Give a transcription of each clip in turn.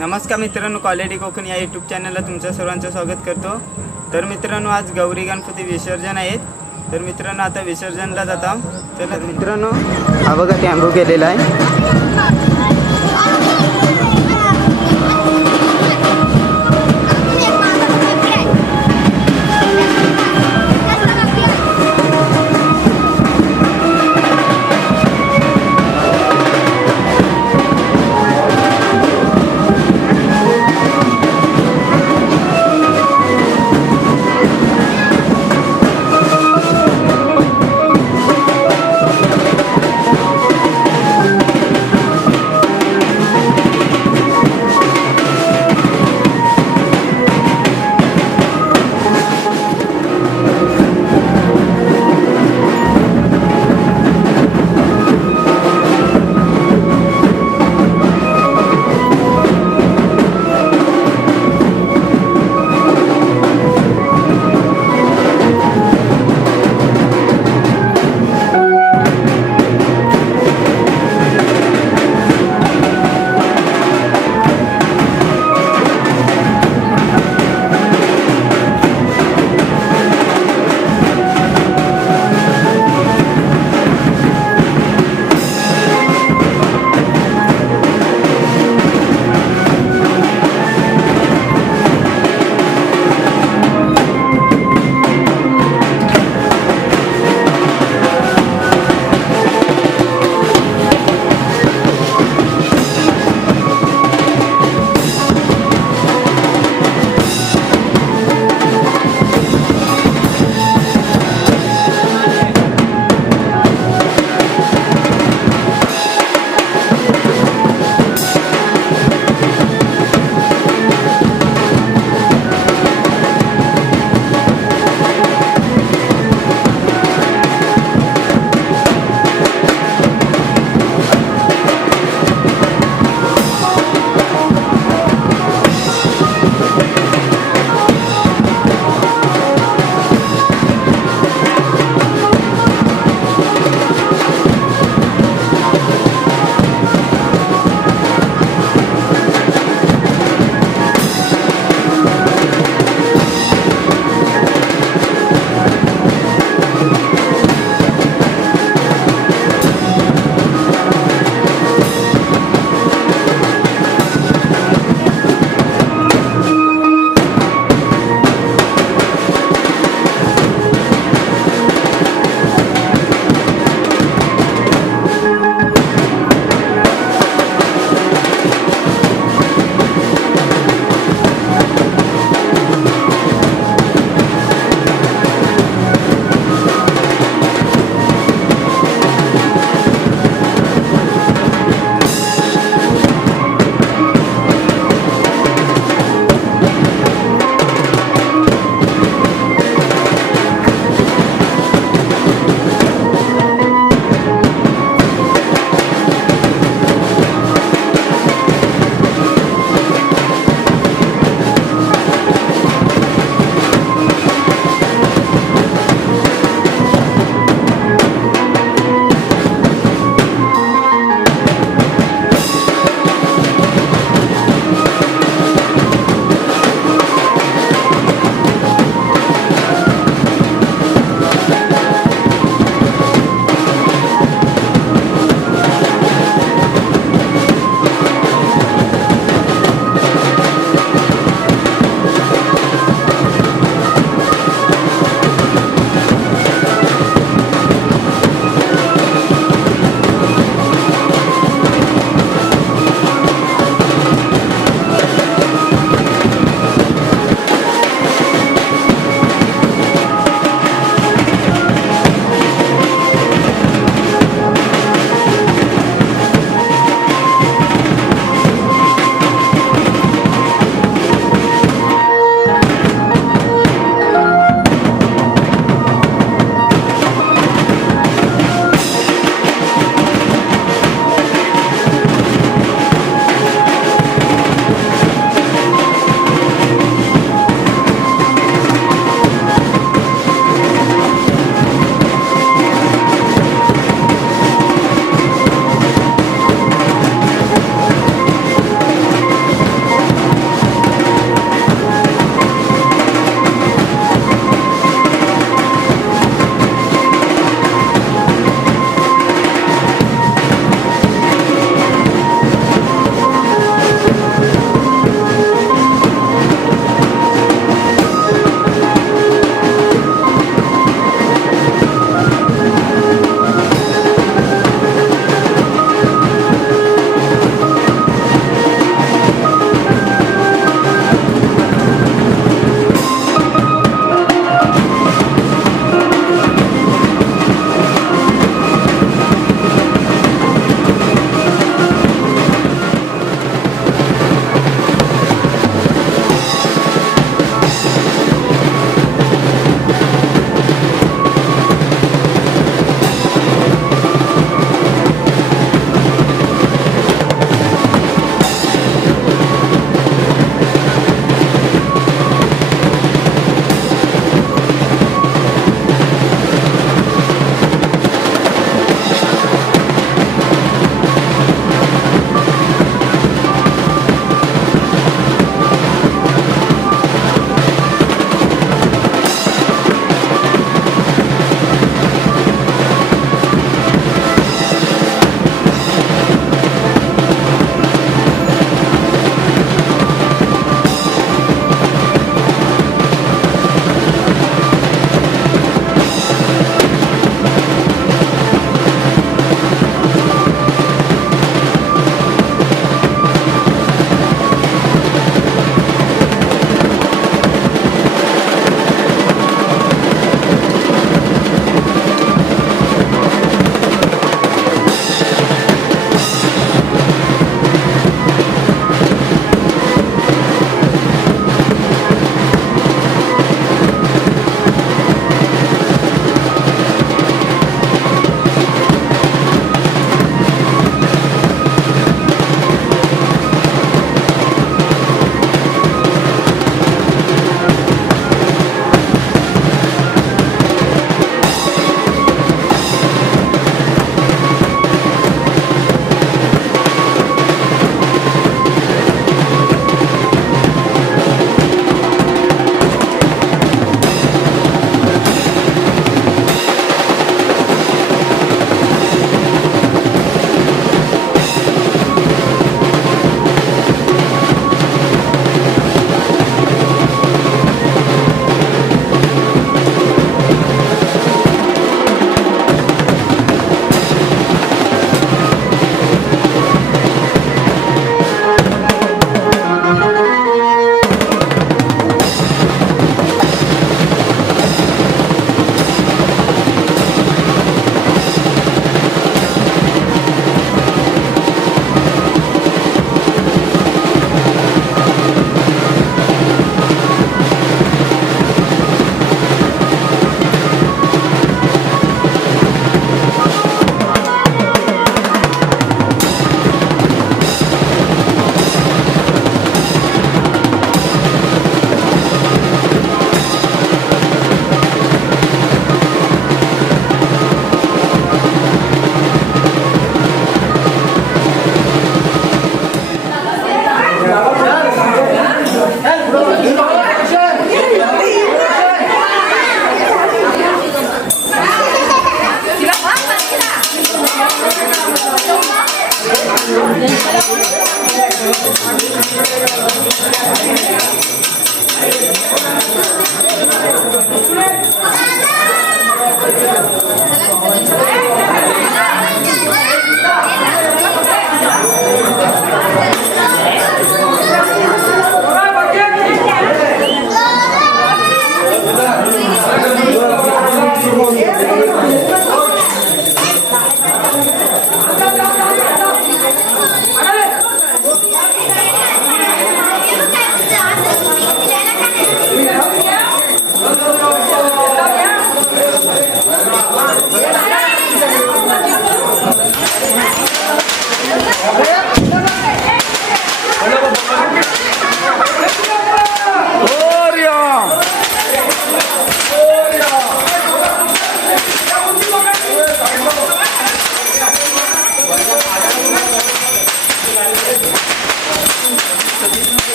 नमस्कार मित्रांनो, क्वालिटी कोकण या यूट्यूब चॅनलला तुमचं सर्वांचं स्वागत करतो। तर मित्रांनो, आज गौरी गणपती विसर्जन आहेत। तर मित्रांनो, आता विसर्जनला जाता। चला मित्रांनो, हा बघा टेम्पो केलेला आहे।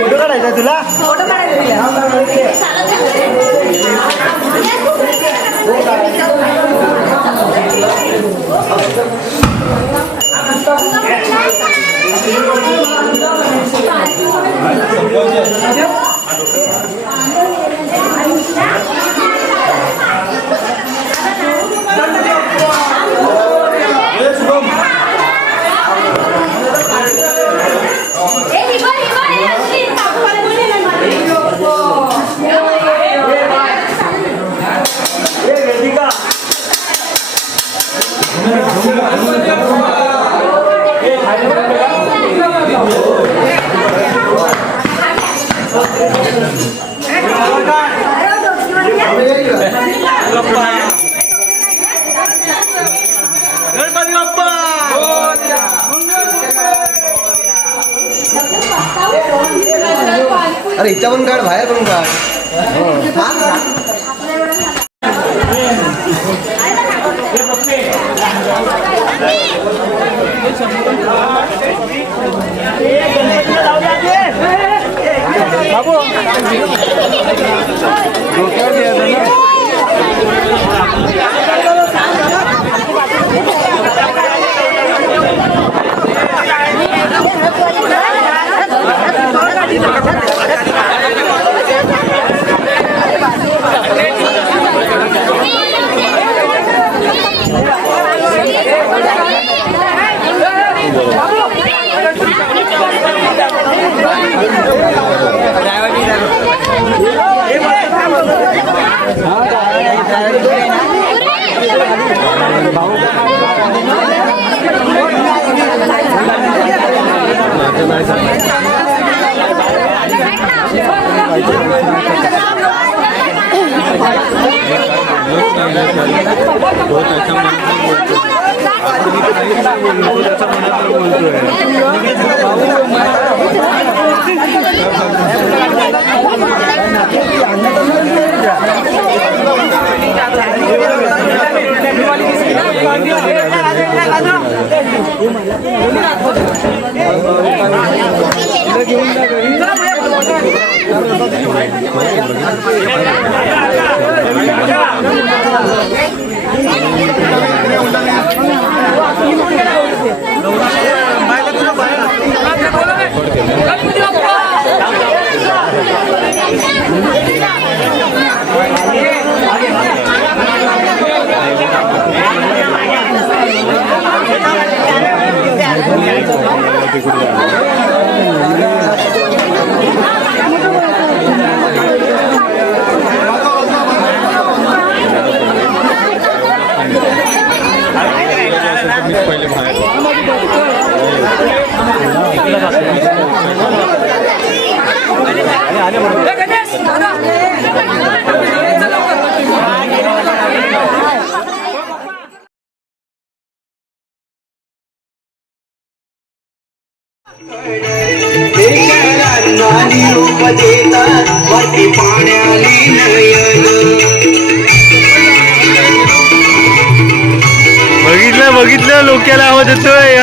फोटो काढायचा तुला? गणपती बाप्पा अरे इथं पण काढ, बाहेर पण काढ. बघितलं बघितलं लोक्याला आवाज येतोय.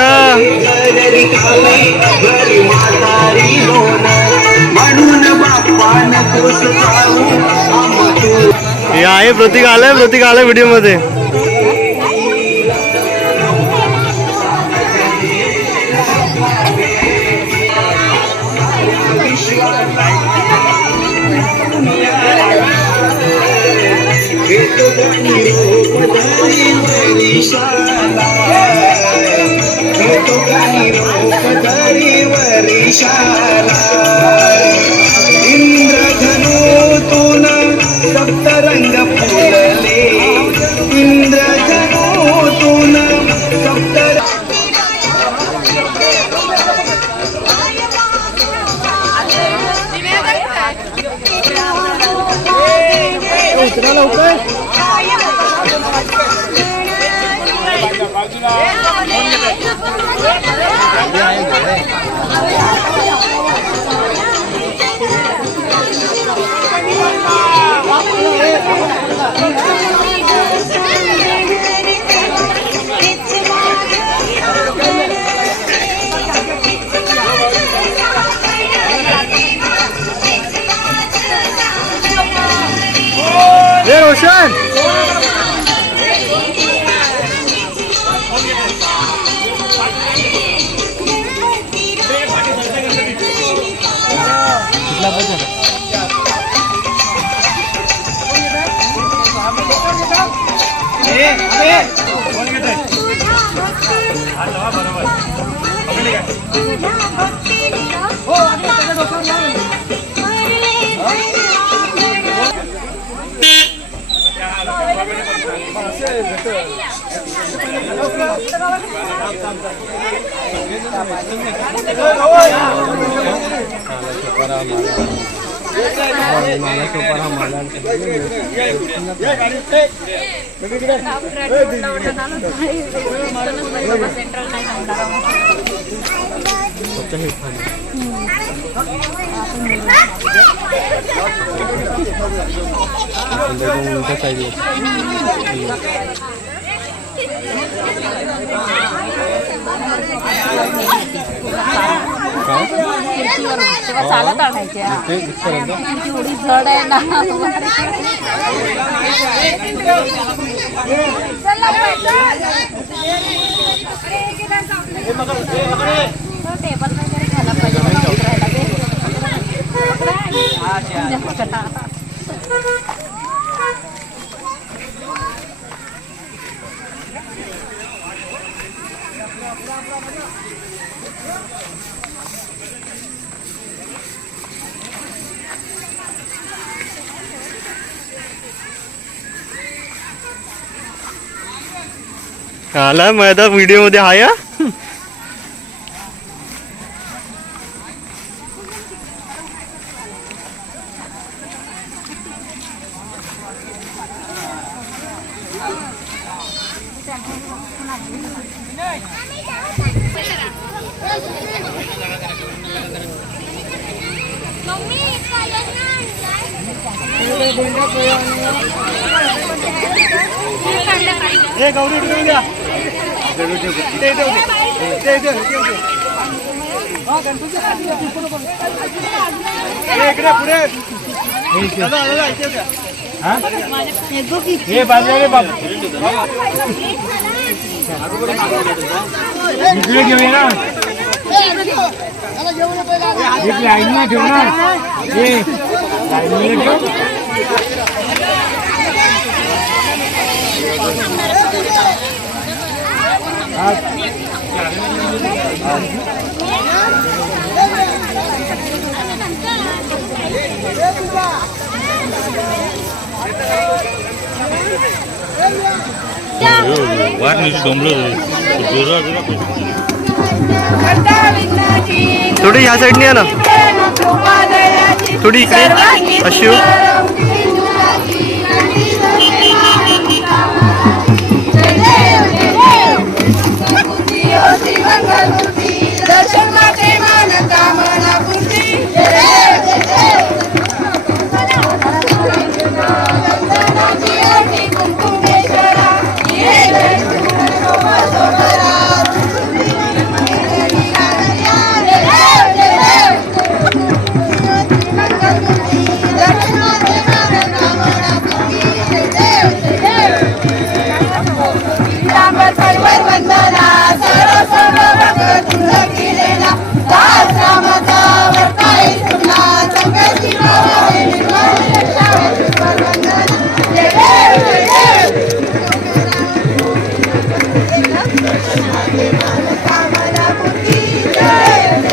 हे आहे प्रतीक आलाय व्हिडिओ मध्ये. इंद्रधनूतून सप्तरंग फुलले, इंद्रधनूतून सप्तरंग. तेव्हा चालत आणायचे एवढी जड आहे ना. टेबल वगैरे घ्यायला पाहिजे. आला मैदा व्हिडिओ मध्ये आहे हा? गौरी ठेवून द्या. इकडे पुढे हे बाजूला बाबू इकडे घेऊया ना. एक लाईन ठेव ना. लाईन ठेव. थोडी ह्या साईडने या ना. थोडी इकडे अशी दर्शन माते मान कामना पूर्ती. कुंकुमेश्वरा वंदना सर्व सर्व भक्त तुझ केलेला दास रामाचा वर्ताई सुना संकटी भावे निर्मळ रक्षावे वंदना. जय देव जय देव कामना पूर्ती.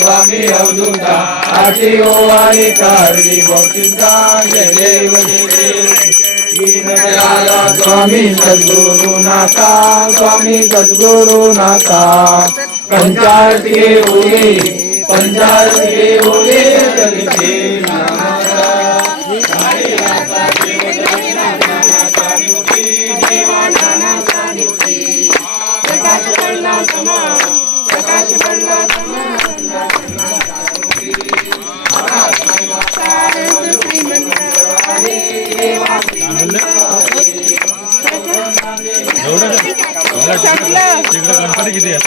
स्वामी अवधूता आरती ओवाळी कारली भक्तींचा जय देव स्वामी सद्गुरुनाथा स्वामी सद्गुरुनाथा पंचायती ओले तरीके गणपती किती आहे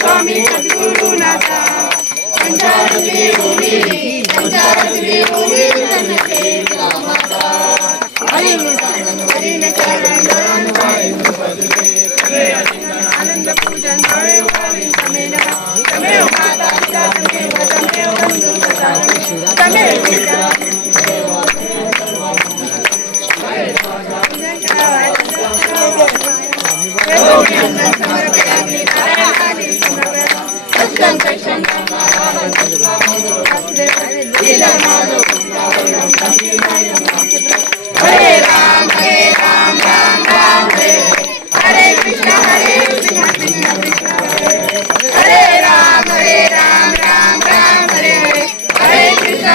स्वामी सद्गुरुनाथा आनंद पूजन तमेव माता पिता तमेव बंधु सखा तमेव हरे राम राम राम हरे हरे कृष्ण कृष्ण कृष्ण हरे राम राम राम हरे हरे कृष्ण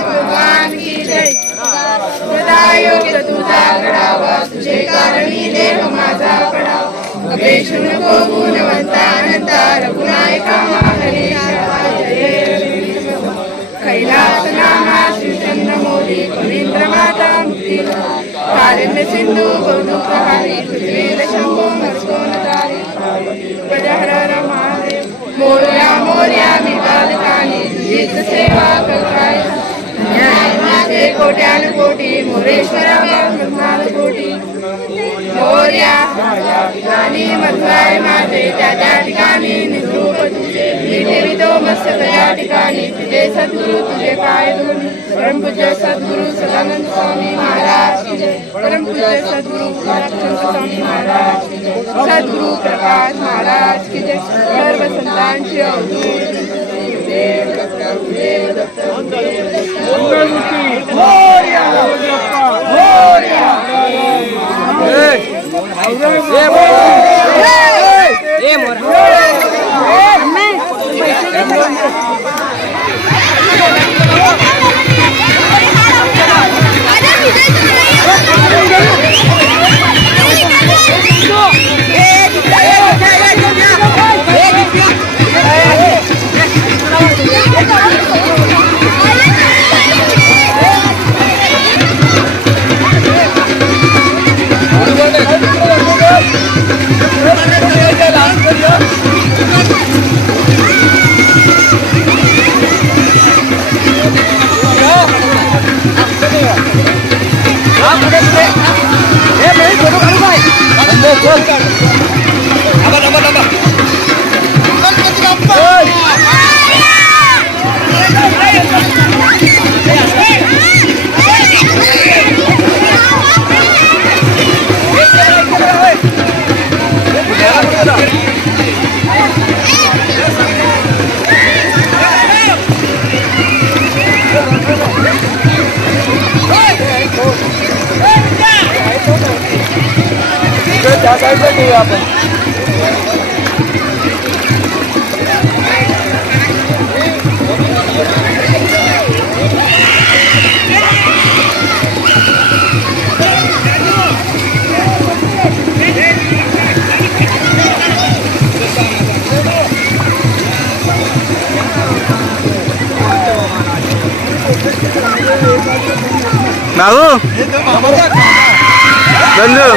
भगवान की जय सदायोग तुझा घडावा तुझे कारणी देव माझा पडावा कपेशु नको गुणवंता अनंता रघुनायका हरे कैलास नामा श्रीचंद्र मोदी पवित्र माता मुक्ती कारण्य सिंधू गौरवहारी पृथ्वीर शंभो नरसोनतारी गजहर महादेव मोरया मोरया विवादकानी तुझीच सेवा करताय न्याय माझे कोट्यान कोटी मोरेश्वरा ब्रह्माल कोटी मोरया ठिकाणी मधुराय माझे त्या ठिकाणी निद्रूप तुझे मी ठेवितो मस्तक या ठिकाणी तुझे सद्गुरु तुझे पाय दोन्ही परमपूज्य सद्गुरु सदानंद स्वामी महाराज की जय परमपूज्य सद्गुरु गोरक्षनाथ स्वामी महाराज की जय सद्गुरु प्रकाश महाराज की जय सर्व संतांची अवधूत देव दत्त देव दत्त देव दत्त मोरया मोरया साईडला ठेवूया आपण. बाबू बंधू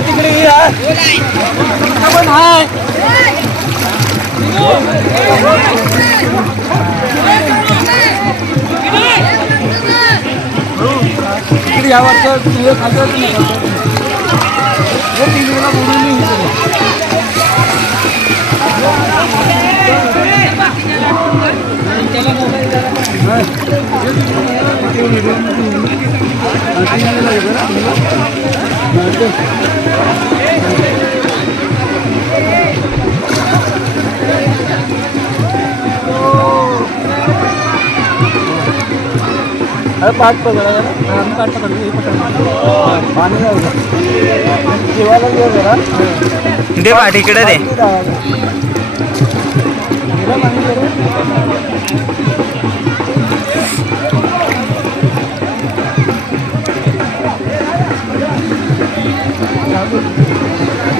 तिकडे यावर अरे पाठ पकडा आम्ही पाठ पकडतो पाणी जेवायला घेऊ जरा दे पाठ इकडे दे.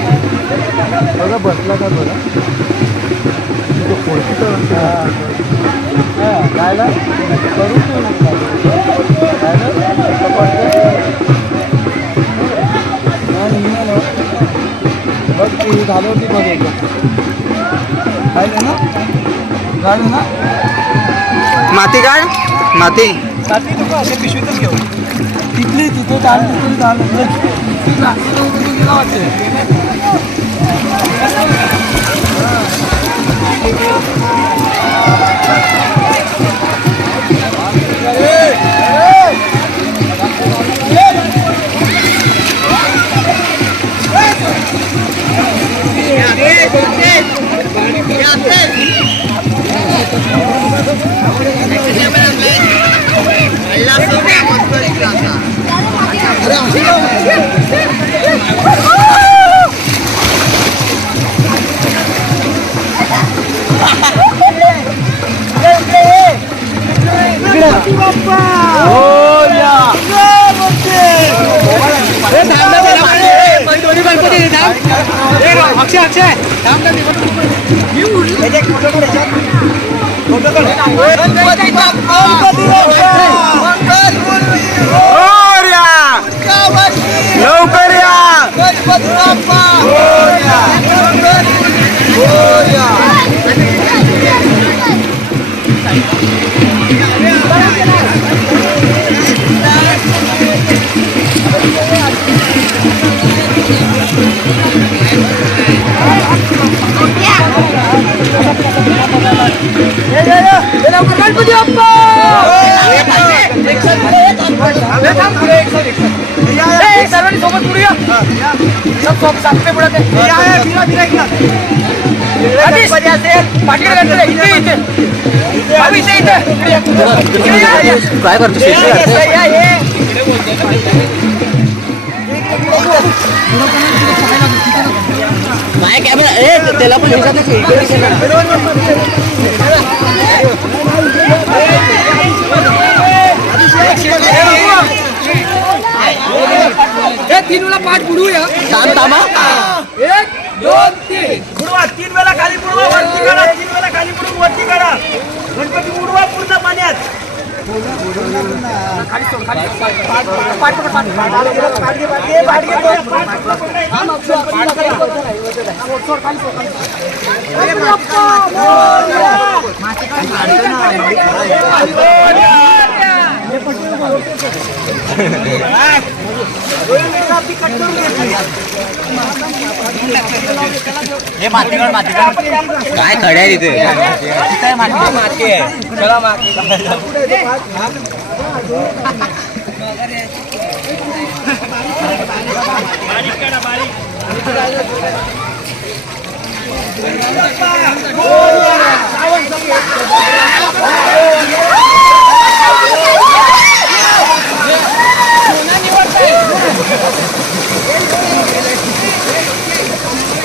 बघा बसला का बघा गायला करू बघ ती झाल्यावरती बघ गायलं ना गायलं ना माती काढ माती साथी नको अशा पिशवीतच घेऊ तिथली तिथे झालं तिथे झालं गेला वाटते लवकर या. सर्वांनी सोबत पुढे सब सोबत साखरे पुढे काय करतो कॅमेरा त्याला पण तीन वेळा पाठ बुडवूया. एक दोन तीन बुडवा. तीन वेळा खाली बुडवा वरती काढा. तीन वेळा खाली बुडवून वरती काढा. गणपती बुडवा पूर्ण पाण्यात खाली काय खडे आहे तिथे माती आहे चला माती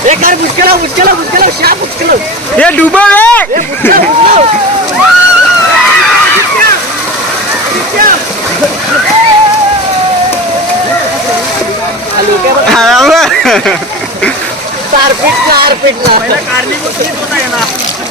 एक मुश्किल मुश्किल मुश्किल शाप मुश्किल हे डुबव चार फीट पहिला कारणीभूत होता